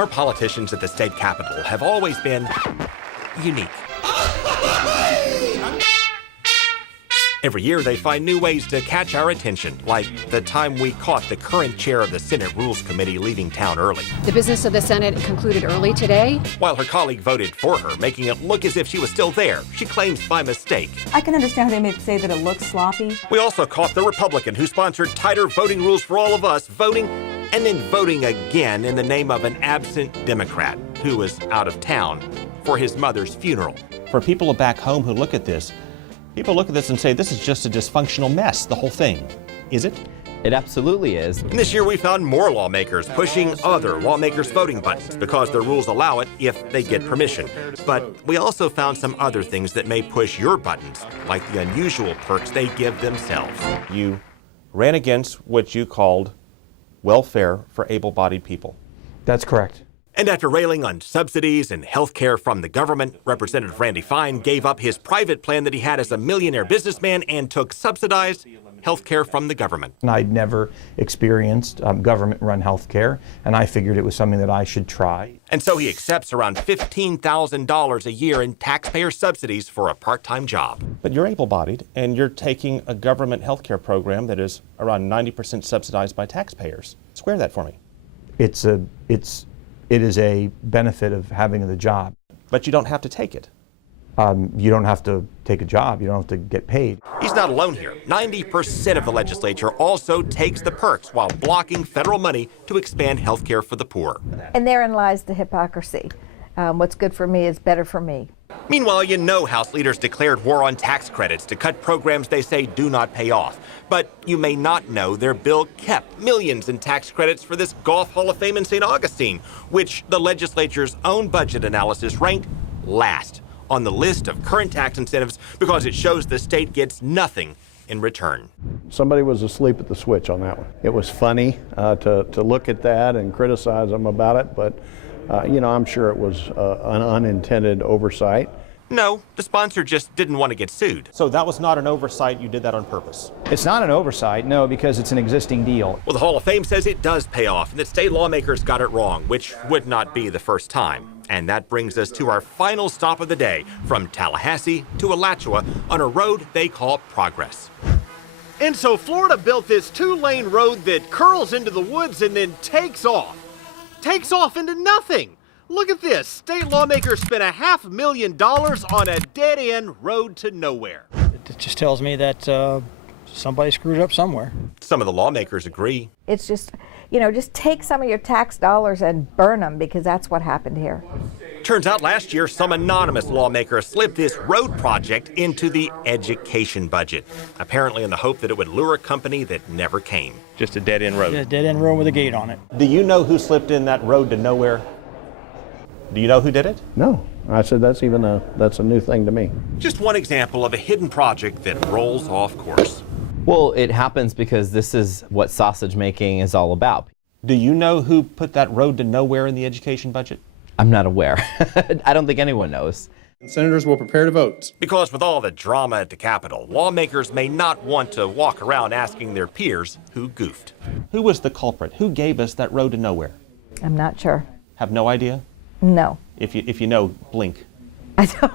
Our politicians at the state capitol have always been unique. Every year they find new ways to catch our attention, like the time we caught the current chair of the Senate Rules Committee leaving town early. The business of the Senate concluded early today. While her colleague voted for her, making it look as if she was still there, she claims by mistake. I can understand how they may say that it looks sloppy. We also caught the Republican who sponsored tighter voting rules for all of us, voting and then voting again in the name of an absent Democrat who was out of town for his mother's funeral. For people back home who look at this, people look at this and say, this is just a dysfunctional mess, the whole thing. Is it? It absolutely is. And this year we found more lawmakers pushing other lawmakers' voting buttons because their rules allow it if they get permission. But we also found some other things that may push your buttons, like the unusual perks they give themselves. You ran against what you called welfare for able-bodied people. That's correct. And after railing on subsidies and health care from the government, Representative Randy Fine gave up his private plan that he had as a millionaire businessman and took subsidized health care from the government. I'd never experienced government-run health care, and I figured it was something that I should try. And so he accepts around $15,000 a year in taxpayer subsidies for a part-time job. But you're able-bodied, and you're taking a government health care program that is around 90% subsidized by taxpayers. Square that for me. It is a benefit of having the job. But you don't have to take it. You don't have to take a job. You don't have to get paid. He's not alone here. 90% of the legislature also takes the perks while blocking federal money to expand health care for the poor. And therein lies the hypocrisy. What's good for me is better for me. Meanwhile, you know House leaders declared war on tax credits to cut programs they say do not pay off. But you may not know their bill kept millions in tax credits for this Golf Hall of Fame in St. Augustine, which the legislature's own budget analysis ranked last on the list of current tax incentives because it shows the state gets nothing in return. Somebody was asleep at the switch on that one. It was funny to look at that and criticize them about it, but I'm sure it was an unintended oversight. No, the sponsor just didn't want to get sued. So that was not an oversight, you did that on purpose? It's not an oversight, no, because it's an existing deal. Well, the Hall of Fame says it does pay off and that state lawmakers got it wrong, which would not be the first time. And that brings us to our final stop of the day, from Tallahassee to Alachua on a road they call Progress. And so Florida built this 2-lane road that curls into the woods and then takes off into nothing. Look at this. State lawmakers spent $500,000 on a dead-end road to nowhere. It just tells me that somebody screwed up somewhere. Some of the lawmakers agree. It's just, just take some of your tax dollars and burn them, because that's what happened here. Turns out last year, some anonymous lawmaker slipped this road project into the education budget, apparently in the hope that it would lure a company that never came. Just a dead-end road. Yeah, dead-end road with a gate on it. Do you know who slipped in that road to nowhere? Do you know who did it? No, I said that's a new thing to me. Just one example of a hidden project that rolls off course. Well, it happens because this is what sausage making is all about. Do you know who put that road to nowhere in the education budget? I'm not aware. I don't think anyone knows. Senators will prepare to vote. Because with all the drama at the Capitol, lawmakers may not want to walk around asking their peers who goofed. Who was the culprit? Who gave us that road to nowhere? I'm not sure. Have no idea? No. If you know, blink. I don't.